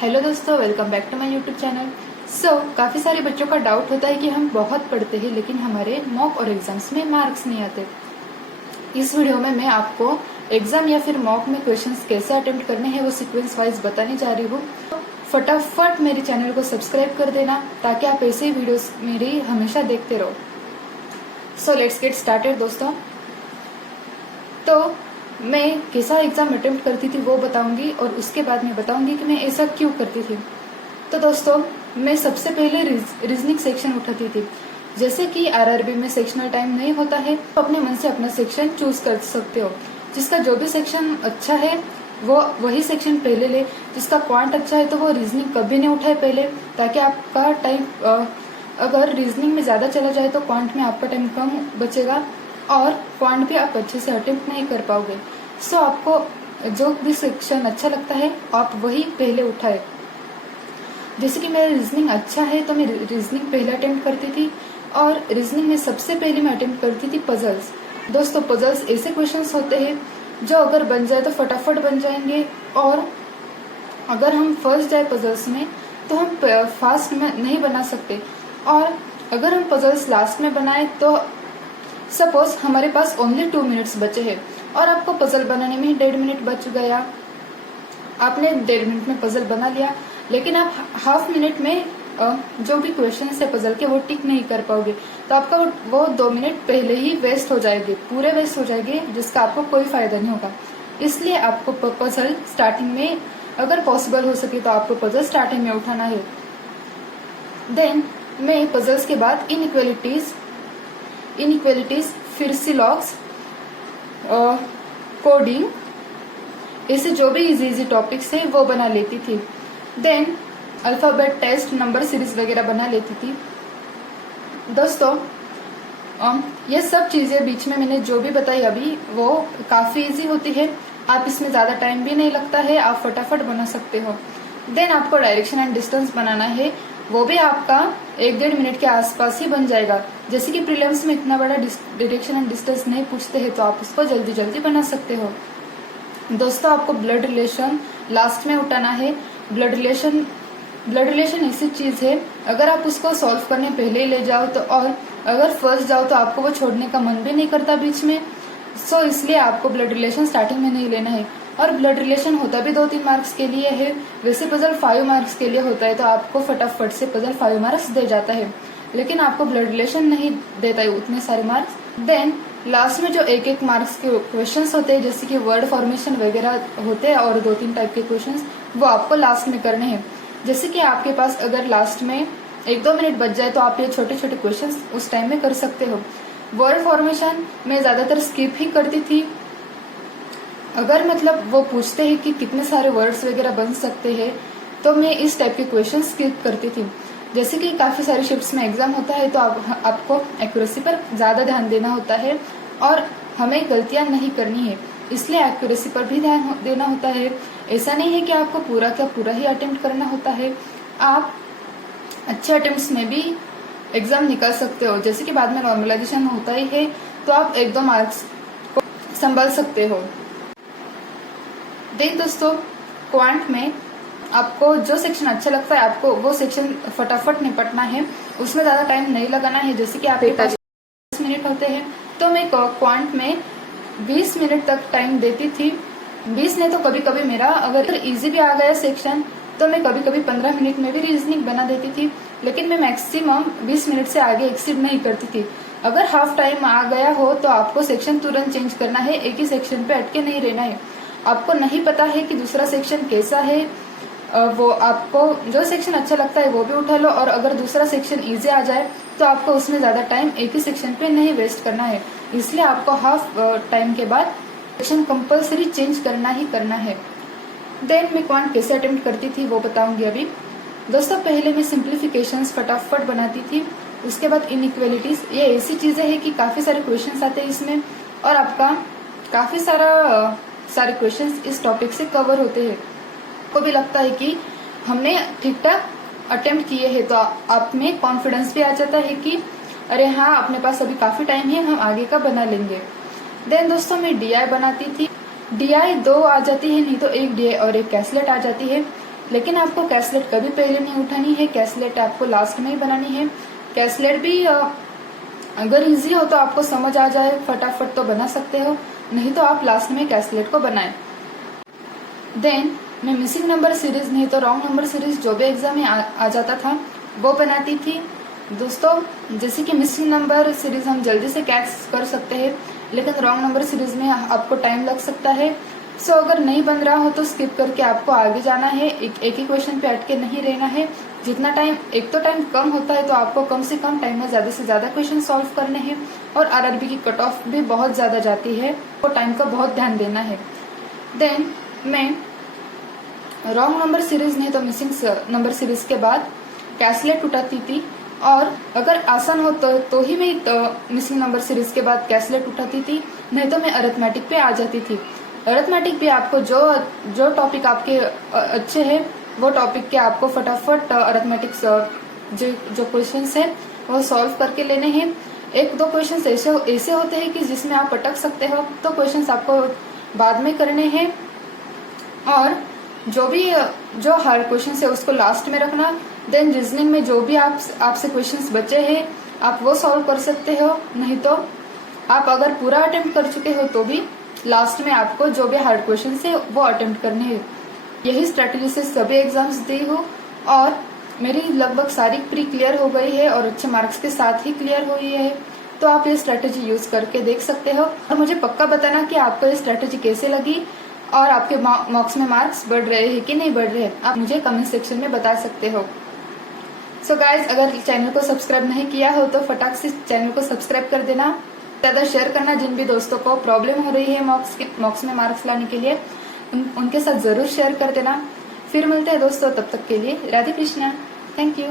Hello दोस्तों, welcome back to my YouTube channel. काफ़ी सारे बच्चों का डाउट होता है कि हम बहुत पढ़ते हैं लेकिन हमारे मॉक और एग्जाम्स में मार्क्स नहीं आते। इस वीडियो में मैं आपको एग्जाम या फिर मॉक में क्वेश्चंस कैसे अटेम्प्ट करने हैं वो सीक्वेंस वाइज बताने जा रही हूँ। फटाफट मेरे चैनल को सब्सक्राइब कर देना ताकि आप ऐसे ही वीडियोस मेरी हमेशा देखते रहो। सो लेट्स गेट स्टार्टेड दोस्तों। तो मैं कैसा एग्जाम अटेम्प्ट करती थी वो बताऊंगी और उसके बाद मैं बताऊंगी कि मैं ऐसा क्यों करती थी। तो दोस्तों, मैं सबसे पहले रीजनिंग सेक्शन उठाती थी। जैसे कि आरआरबी में सेक्शनल टाइम नहीं होता है तो अपने मन से अपना सेक्शन चूज कर सकते हो। जिसका जो भी सेक्शन अच्छा है वो वही सेक्शन पहले ले। जिसका क्वांट अच्छा है तो वो रीजनिंग कभी नहीं उठाए पहले, ताकि आपका टाइम अगर रीजनिंग में ज्यादा चला जाए तो क्वांट में आपका टाइम कम बचेगा और क्वांट भी आप अच्छे से अटेम्प्ट नहीं कर पाओगे। आपको जो भी सेक्शन अच्छा लगता है आप वही पहले उठाए। जैसे कि मेरा रीजनिंग अच्छा है तो मैं रीजनिंग पहले अटेम्प्ट करती थी और रीजनिंग में सबसे पहले मैं अटेम्प्ट करती थी पजल्स। दोस्तों, पजल्स ऐसे क्वेश्चंस होते हैं जो अगर बन जाए तो फटाफट बन जाएंगे, और अगर हम फंस जाए पजल्स में तो हम फास्ट में नहीं बना सकते। और अगर हम पजल्स लास्ट में बनाए तो सपोज हमारे पास ओनली 2 मिनट्स बचे हैं और आपको पजल बनाने में 1.5 मिनट बच गया। आपने 1.5 मिनट में पजल बना लिया, लेकिन आप हाफ मिनट में जो भी क्वेश्चन है पजल के वो टिक नहीं कर पाओगे, तो आपका वो 2 मिनट पहले ही वेस्ट हो जाएंगे, पूरे वेस्ट हो जाएंगे, जिसका आपको कोई फायदा नहीं होगा। इसलिए आपको पजल स्टार्टिंग में, अगर पॉसिबल हो सके तो आपको पजल स्टार्टिंग में उठाना है। देन मैं पजल्स के बाद इनइक्वेलिटीज फिर सिलॉग्स, कोडिंग, ऐसे जो भी इजी टॉपिक्स है वो बना लेती थी। Then alphabet test, number series वगैरह बना लेती थी। दोस्तों, ये सब चीजें बीच में मैंने जो भी बताई अभी वो काफी इजी होती है। आप इसमें ज्यादा टाइम भी नहीं लगता है, आप फटाफट बना सकते हो। देन आपको डायरेक्शन एंड डिस्टेंस बनाना है, वो भी आपका 1-1.5 मिनट के आसपास ही बन जाएगा। जैसे कि प्रीलिम्स में इतना बड़ा डायरेक्शन एंड डिस्टेंस नहीं पूछते हैं तो आप उसको जल्दी जल्दी बना सकते हो। दोस्तों, आपको ब्लड रिलेशन लास्ट में उठाना है। ब्लड रिलेशन ऐसी चीज है, अगर आप उसको सॉल्व करने पहले ही ले जाओ तो, और अगर फंस जाओ तो आपको वो छोड़ने का मन भी नहीं करता बीच में। इसलिए आपको ब्लड रिलेशन स्टार्टिंग में नहीं लेना है। और ब्लड रिलेशन होता भी 2-3 मार्क्स के लिए है, वैसे पजल 5 मार्क्स के लिए होता है, तो आपको फटाफट से पजल 5 मार्क्स दे जाता है, लेकिन आपको ब्लड रिलेशन नहीं देता है उतने सारे मार्क्स। देन लास्ट में जो 1-1 मार्क्स के क्वेश्चंस होते हैं, जैसे कि वर्ड फॉर्मेशन वगैरह होते हैं और 2-3 टाइप के क्वेश्चंस, वो आपको लास्ट में करने हैं। जैसे कि आपके पास अगर लास्ट में 1-2 मिनट बच जाए तो आप ये छोटे छोटे क्वेश्चंस उस टाइम में कर सकते हो। वर्ड फॉर्मेशन मैं ज्यादातर स्किप ही करती थी। अगर मतलब वो पूछते हैं कि कितने सारे वर्ड्स वगैरह बन सकते हैं तो मैं इस टाइप के क्वेश्चन स्किप करती थी। जैसे कि काफी सारी शिफ्ट्स में एग्जाम होता है तो आपको एक्यूरेसी पर ज्यादा ध्यान देना होता है और हमें गलतियां नहीं करनी है, इसलिए एक्यूरेसी पर भी ध्यान देना होता है। ऐसा नहीं है कि आपको पूरा का पूरा ही अटेम्प्ट करना होता है, आप अच्छे अटेम्प्ट्स में भी एग्जाम निकाल सकते हो। जैसे कि बाद में नॉर्मलाइजेशन होता ही है तो आप 1-2 मार्क्स को संभाल सकते हो। देन दोस्तों, क्वांट में आपको जो सेक्शन अच्छा लगता है आपको वो सेक्शन फटाफट निपटना है, उसमें ज्यादा टाइम नहीं लगाना है। जैसे कि आपके पास 10 मिनट होते हैं तो मैं क्वांट में 20 मिनट तक टाइम देती थी। 20 नहीं तो कभी कभी मेरा अगर इजी भी आ गया सेक्शन तो मैं कभी कभी 15 मिनट में भी रीजनिंग बना देती थी, लेकिन मैं मैक्सिमम 20 मिनट से आगे एक्सीड नहीं करती थी। अगर हाफ टाइम आ गया हो तो आपको सेक्शन तुरंत चेंज करना है, एक ही सेक्शन पे अटके नहीं रहना है। आपको नहीं पता है कि दूसरा सेक्शन कैसा है, वो आपको जो सेक्शन अच्छा लगता है वो भी उठा लो, और अगर दूसरा सेक्शन इजी आ जाए तो आपको उसमें ज्यादा टाइम एक ही सेक्शन पे नहीं वेस्ट करना है। इसलिए आपको हाफ टाइम के बाद सेक्शन कंपलसरी चेंज करना ही करना है। देन मैं क्वांट कैसे अटेम्प्ट करती थी वो बताऊंगी अभी। दोस्तों, पहले मैं सिंप्लीफिकेशंस फटाफट बनाती थी, उसके बाद इनइक्वेलिटीज। ये ऐसी चीजें है कि काफी सारे क्वेश्चंस आते हैं इसमें और आपका काफी सारे क्वेश्चंस इस टॉपिक से कवर होते हैं। को भी लगता है कि हमने ठीक ठाक अटेम्प्ट किए हैं तो आप में कॉन्फिडेंस भी आ जाता है कि अरे हाँ, अपने पास अभी काफी टाइम है, हम आगे का बना लेंगे। देन दोस्तों, मैं DI बनाती थी। DI 2 आ जाती है, नहीं तो एक DI और एक कैसलेट आ जाती है। लेकिन आपको कैसलेट कभी पहले नहीं उठानी है, कैसलेट आपको लास्ट में ही बनानी है। कैसलेट भी अगर इजी हो तो आपको समझ आ जाए फटाफट तो बना सकते हो, नहीं तो आप लास्ट में कैसलेट को बनाएं। देन मैं मिसिंग नंबर सीरीज नहीं तो रॉन्ग नंबर सीरीज जो भी एग्जाम में आ जाता था वो बनाती थी। दोस्तों जैसे कि मिसिंग नंबर सीरीज हम जल्दी से कैच कर सकते हैं, लेकिन रॉन्ग नंबर सीरीज में आपको टाइम लग सकता है। सो अगर नहीं बन रहा हो तो स्किप करके आपको आगे जाना है, एक ही क्वेश्चन पे अटके नहीं रहना है। जितना टाइम, एक तो टाइम कम होता है तो आपको कम से कम टाइम में ज्यादा से ज्यादा क्वेश्चन सॉल्व करने हैं, और आरआरबी की कट ऑफ भी बहुत ज्यादा जाती है तो टाइम का बहुत ध्यान देना है। देन मैं रॉन्ग नंबर सीरीज नहीं तो मिसिंग नंबर सीरीज के बाद कैसलेट उठाती थी, और अगर आसान हो तो ही मैं मिसिंग नंबर सीरीज के बाद कैसलेट उठाती थी, नहीं तो मैं अरिथमेटिक पे आ जाती थी। अरिथमेटिक भी आपको जो टॉपिक आपके अच्छे हैं वो टॉपिक के आपको फटाफट अरिथमेटिक जो क्वेश्चंस है वो सॉल्व करके लेने हैं। एक दो क्वेश्चंस ऐसे होते हैं कि जिसमें आप अटक सकते हो, तो क्वेश्चंस आपको बाद में करने हैं, और जो हार्ड क्वेश्चन है उसको लास्ट में रखना। देन रीजनिंग में जो भी आपसे क्वेश्चंस बचे हैं आप वो सॉल्व कर सकते हो, नहीं तो आप अगर पूरा अटेम्प्ट कर चुके हो तो भी लास्ट में आपको जो भी हार्ड क्वेश्चन है वो अटेम्प्ट करने हैं। यही स्ट्रेटेजी से सभी एग्जाम्स दी हूँ, और मेरी लगभग सारी प्री क्लियर हो गई है और अच्छे मार्क्स के साथ ही क्लियर हुई है। तो आप ये स्ट्रेटेजी यूज करके देख सकते हो, और मुझे पक्का बताना कि आपको ये स्ट्रेटेजी कैसे लगी और आपके मॉक्स में मार्क्स बढ़ रहे हैं कि नहीं बढ़ रहे हैं, आप मुझे कमेंट सेक्शन में बता सकते हो। सो गाइज, अगर चैनल को सब्सक्राइब नहीं किया हो तो फटाक से चैनल को सब्सक्राइब कर देना, ज़्यादा शेयर करना। जिन भी दोस्तों को प्रॉब्लम हो रही है मॉक्स में मार्क्स लाने के लिए उनके साथ जरूर शेयर कर देना। फिर मिलते हैं दोस्तों, तब तक के लिए राधे कृष्णा, थैंक यू।